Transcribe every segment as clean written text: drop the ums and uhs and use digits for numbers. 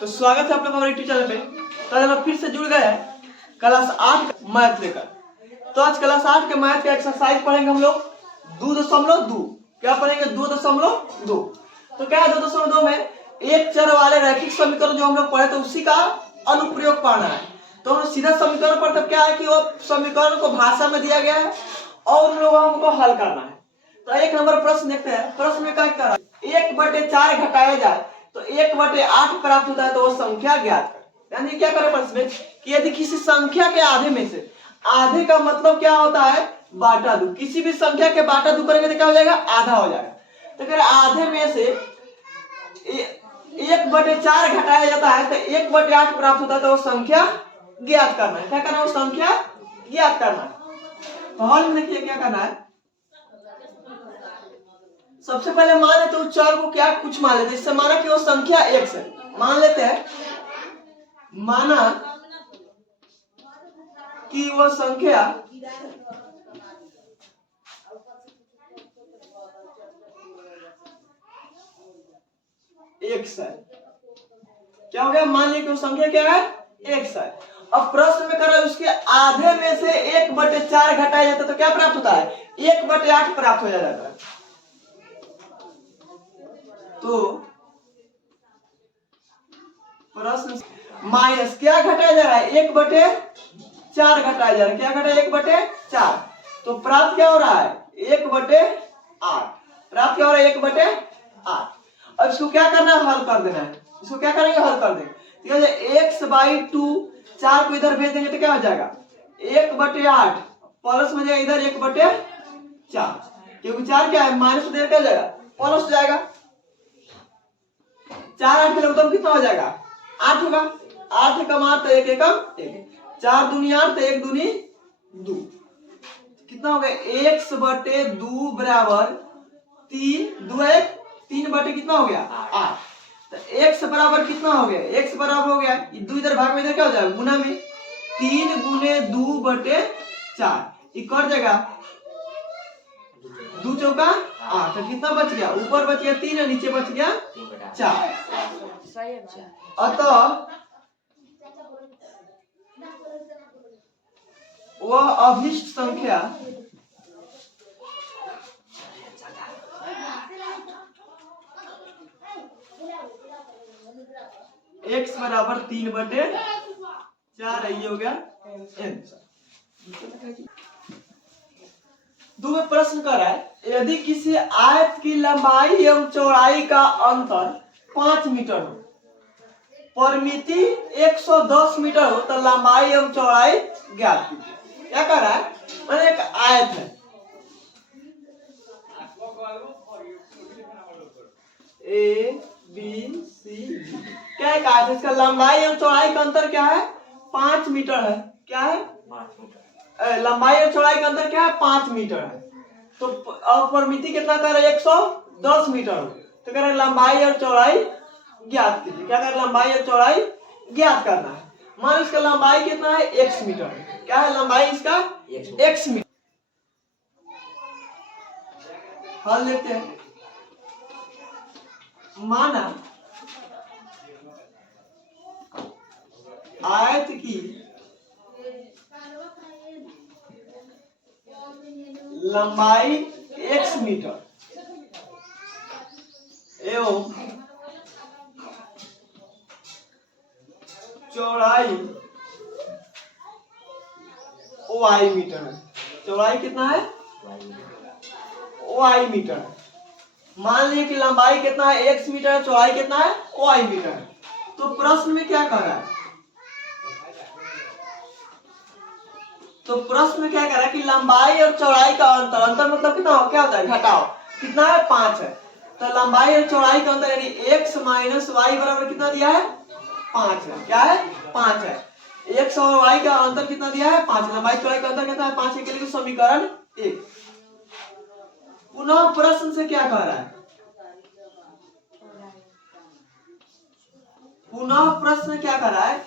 तो स्वागत है आप लोग हमारे यूट्यूब चैनल पे। कल हम लोग फिर से जुड़ गए हैं क्लास 8 मैथ लेकर। तो आज क्लास 8 के मैथ का एक्सरसाइज पढ़ेंगे हम लोग 2.2। क्या पढ़ेंगे? 2.2। तो क्या है 2.2 में एक चर वाले रैखिक समीकरण जो हम लोग पढ़े थे उसी का अनुप्रयोग पढ़ना है। तो हम सीधा समीकरण पढ़ते क्या है कि वो समीकरण को भाषा में दिया गया है और उन लोगों हमको हल करना है। तो एक नंबर प्रश्न देखते हैं। प्रश्न में क्या कर रहा है, 1/4 घटाया जाए तो 1/8 प्राप्त होता है, तो वो संख्या ज्ञात कर। यानी क्या करें प्रश्न में कि यदि किसी संख्या के आधे में से, आधे का मतलब क्या होता है, बांटा दो। किसी भी संख्या के बांटा दो करेंगे तो क्या हो जाएगा, आधा हो जाएगा। तो कह रहे आधे में से 1/4 घटाया जाता है तो 1/8 प्राप्त होता है, तो वो संख्या ज्ञात करना है। क्या करना है, वो संख्या ज्ञात करना है। तो हल में देखिए क्या करना है। सबसे पहले मान लेते हैं चर को क्या कुछ मान लेते हैं। इससे माना कि वो संख्या x है, मान लेते हैं। माना कि वो संख्या x है। क्या हो गया, मान लिया कि वो संख्या क्या है, x है। अब प्रश्न में कर उसके आधे में से 1/4 घटाया जाता है तो क्या प्राप्त होता है, 1/8 प्राप्त हो जाता है। तो प्रश्न माइनस क्या घटाया जा रहा है, 1/4 घटाया जा रहा है। क्या घटाया, 1/4। तो प्राप्त क्या हो रहा है, 1/8। प्राप्त क्या हो रहा है, 1/8। अब इसको क्या करना है, हल कर देना है। इसको क्या करेंगे, हल कर देंगे। ठीक है, x/2 4 को इधर भेज देंगे तो क्या हो जाएगा, 1/8 प्लस में जाएगा इधर 1/4, क्योंकि 4 क्या है माइनस में क्या जाएगा, प्लस हो जाएगा। 4 8 के लगभग कितना हो जाएगा, 8 होगा। 8 एकम 8 तो 1 एकम 1, 4 दूनी 8 तो 1 दूनी 2। कितना हो गया, x/2 बराबर 3, 2 1 3 बटे कितना हो गया, 8। तो x बराबर कितना हो गया, x बराबर हो गया 2 इधर भाग में इधर क्या हो जाएगा, गुना में 3 गुने 2/4 ये कट जाएगा, 2 चौका 8। तो कितना बच गया, ऊपर बच गया 3 और नीचे बच गया 4। अतः वह अभिष्ट संख्या x बराबर 3/4 ये हो गया आंसर। दूसरा प्रश्न कर रहा है, यदि किसी आयत की लंबाई एवं चौड़ाई का अंतर 5 मीटर हो, परिमिति 110 मीटर हो, तो लंबाई एवं चौड़ाई ज्ञात कीजिए। क्या कर रहा है, मैंने एक आयत है, A B C D। क्या एक आयत है, इसका लंबाई एवं चौड़ाई का अंतर क्या है, 5 मीटर है। क्या है, 5 मीटर। लंबाई और चौड़ाई का अंतर क्या है, 5 मीटर है। तो परिमिति कितना कर रहे, 110 मीटर। तो कह रहे लंबाई और चौड़ाई ज्ञात कीजिए। क्या कर, लंबाई और चौड़ाई ज्ञात करना है। मान इसका लंबाई कितना है, x मीटर है। क्या है, लंबाई इसका x मीटर। हल लेते हैं। माना आयत की लंबाई x मीटर एवं चौड़ाई y मीटर है। चौड़ाई कितना है, y मीटर है। मान लीजिए कि लंबाई कितना है, x मीटर है, चौड़ाई कितना है, y मीटर है। तो प्रश्न में क्या कर रहा है, तो प्रश्न में क्या कर रहा है कि लंबाई और चौड़ाई का अंतर, अंतर मतलब कितना हो, क्या होता है, घटाओ। कितना है, 5 है। तो लंबाई और चौड़ाई का अंतर यानी x माइनस y बराबर कितना दिया है, 5 है। क्या है, 5 है। x और y का अंतर कितना दिया है, 5। लंबाई चौड़ाई का अंतर कितना है, 5 के लिए समीकरण 1। पुनः प्रश्न से क्या कह रहा है, पुनः प्रश्न क्या कर रहा है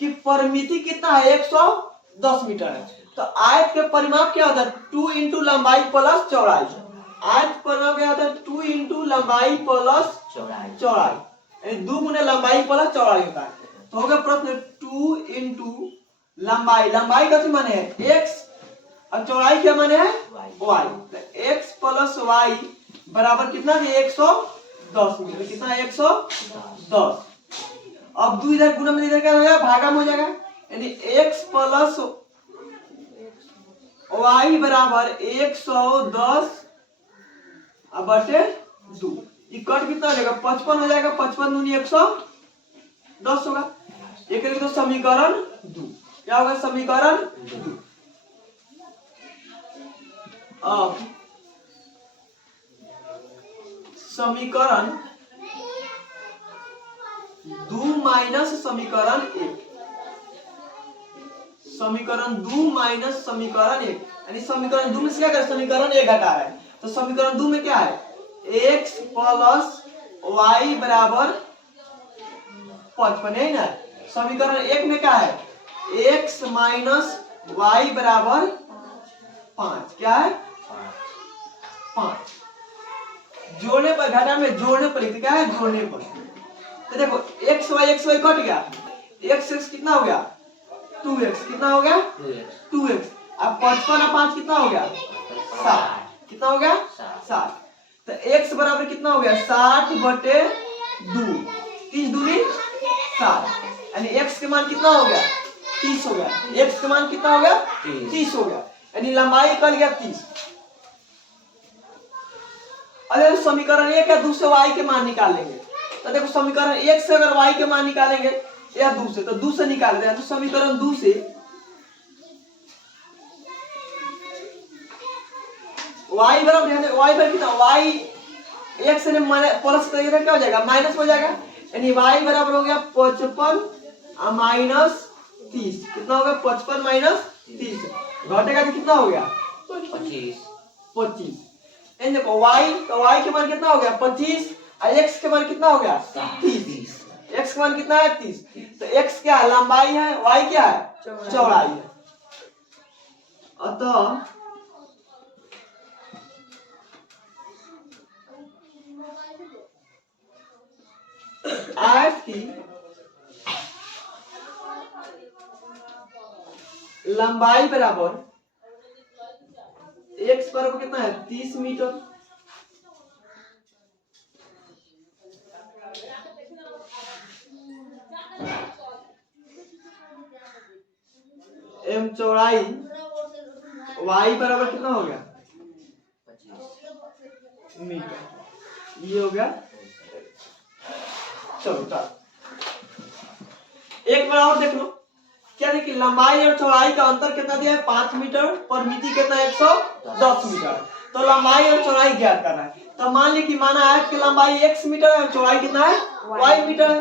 कि परिमिति कितना है, 110 मीटर है। तो आयत के परिमाप क्या होता है, 2 इंटू लंबाई प्लस चौड़ाई। आयत परिमाप क्या होता है, 2 इंटू लंबाई प्लस चौड़ाई। यानी 2 गुने लंबाई प्लस चौड़ाई होता है। तो हो गया प्रश्न 2 इंटू लंबाई, लंबाई कथी माने है x और चौड़ाई क्या माने है y। तो x प्लस y बराबर कितना है 110 मीटर। कितना 110। अब 2 इधर गुना में इधर क्या हो जाएगा भागा में हो जाएगा, यानी x प्लस y बराबर 110 बटे 2। ये कट कितना हो जाएगा 55 हो जाएगा। 55 दूनी 110 होगा। एक तो समीकरण 2 क्या होगा समीकरण 2। अब समीकरण 2 माइनस समीकरण 1, समीकरण 2 माइनस समीकरण 1, यानी समीकरण 2 में से क्या कर समीकरण 1 घटा है। तो समीकरण 2 में क्या है x प्लस y बराबर 55 है ना। समीकरण 1 में क्या है x माइनस y बराबर 5। क्या है 5। जोड़ने पर घटा में जोड़ने पर लिखते क्या है जोड़ने पर। तो देखो x y कट गया, x कितना हो गया 2x। कितना हो गया 2x। अब 55 और 5 कितना हो गया 60। कितना हो गया 60। तो x बराबर कितना हो गया 60 बटे 2। 30 दूनी 60, यानी x के मान कितना हो गया 30 हो गया। x के मान कितना हो गया 30 हो गया, यानी लंबाई निकल गया 30। अगर समीकरण 1 या 2 से y के मान निकाल लेंगे, तो देखो समीकरण 1 से अगर y के मान निकालेंगे या 2 से, तो 2 से निकाल दें। तो समीकरण 2 से y बराबर y बराबर कितना y 1 से प्लस करेंगे क्या हो जाएगा माइनस हो जाएगा, यानी y बराबर हो गया 55 माइनस 30। कितना हो गया 55 माइनस 30। घटेगा तो कितना हो गया 25। देखो y, तो y के मान कितना हो गया 25 और x के मान कितना हो गया 30। x का मान कितना है 30। तो x क्या है लंबाई है, y क्या है चौड़ाई है। अतः आयत की लंबाई बराबर x बराबर कितना है 30 मीटर। एम चौड़ाई y बराबर कितना हो गया मीटर। ये हो गया। चलो एक बार और देख लो क्या देखिए लंबाई और चौड़ाई का अंतर कितना दिया है 5 मीटर, परिमिति कितना 110 मीटर। तो लंबाई और चौड़ाई ज्ञात करना है। तो मान ली कि माना आयत की लंबाई x मीटर है और चौड़ाई कितना है y मीटर है।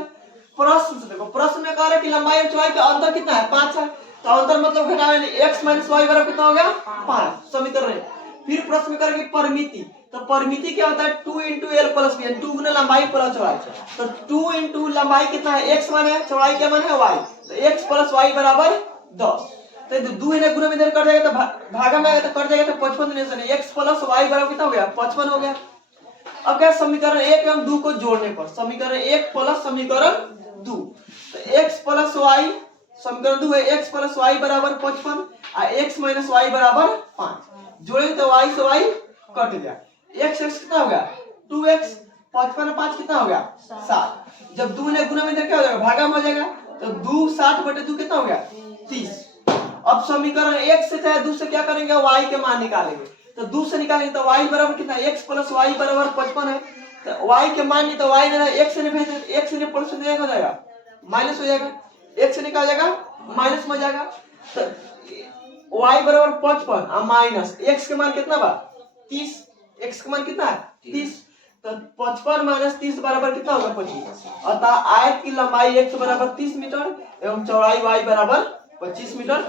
प्रश्न से देखो, प्रश्न में कह रहा है कि लंबाई और चौड़ाई का अंतर कितना है 5 है। तो अंतर मतलब घटावे x माइनस y बराबर कितना हो गया 5 समीकरण। फिर प्रश्न में करेंगे परिमिति। तो परिमिति क्या होता है 2 इंटू एल प्लस बी, 2 गुना लंबाई प्लस चौड़ाई। तो 2 इंटू लंबाई कितना है x मान है, चौड़ाई क्या मान है y। तो x प्लस y बराबर 10। तो 2 इधर गुना में इधर कट जाएगा तो भागा में आएगा तो कट जाएगा तो 55 देने से x प्लस y बराबर कितना हो गया 55 हो गया। अब क्या समीकरण 1 एवं 2 को जोड़ने पर समीकरण 1 प्लस समीकरण 2, तो x प्लस y समीकरण 2 है x प्लस y बराबर 55 और x माइनस y बराबर 5। जोड़ेंगे तो y से y कट गया। x कितना हो गया 2x। 55 5 कितना हो गया 7। जब 2 ने गुना में इधर क्या हो जाएगा भागा में हो जाएगा। तो 2 60 बटे 2 कितना हो गया 30। अब समीकरण 1 से चाहे 2 से क्या करेंगे y के मान निकालेंगे। तो 2 से निकालेंगे तो y बराबर कितना x प्लस y बराबर 55 है। तो y के मान नहीं तो y देना x से भेज दे, x से प्लस हो जाएगा माइनस हो जाएगा, x से निकाल जाएगा माइनस में जाएगा। तो y बराबर 55 और माइनस x के मान कितना बा 30। x का मान कितना है 30। तो 55 माइनस 30 बराबर कितना होगा 25। अतः आयत की लंबाई x बराबर 30 मीटर एवं चौड़ाई y बराबर 25 मीटर।